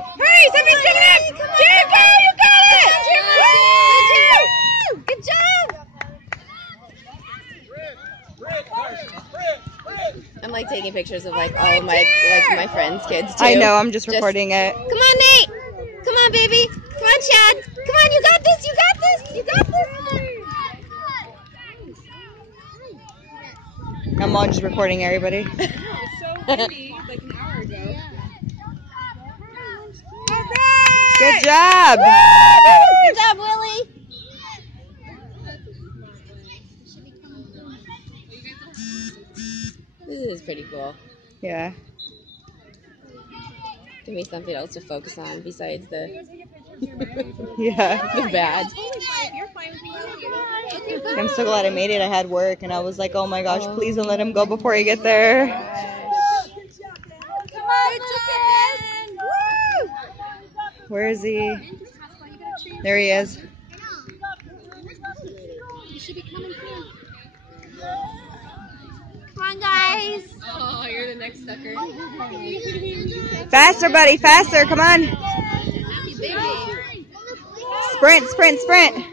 hurry! Hurry! Somebody's coming up! Jared, go! You got it! Good job! I'm like taking pictures of like all of my friends' kids too. I know, I'm just recording it. Come on, Nate! Come on, baby! Come on, Chad! Come on, you got this! You got this! You got this! I'm all just recording everybody. It was so windy like an hour ago. Good job! Good job, Willie! This is pretty cool. Yeah. Give me something else to focus on besides the Yeah. the badge. I'm so glad I made it. I had work and I was like, oh my gosh, please don't let him go before I get there. Come on, Lucas! Where is he? There he is. Come on, guys! Oh, you're the next sucker. Faster, buddy, faster, come on. Sprint, sprint, sprint.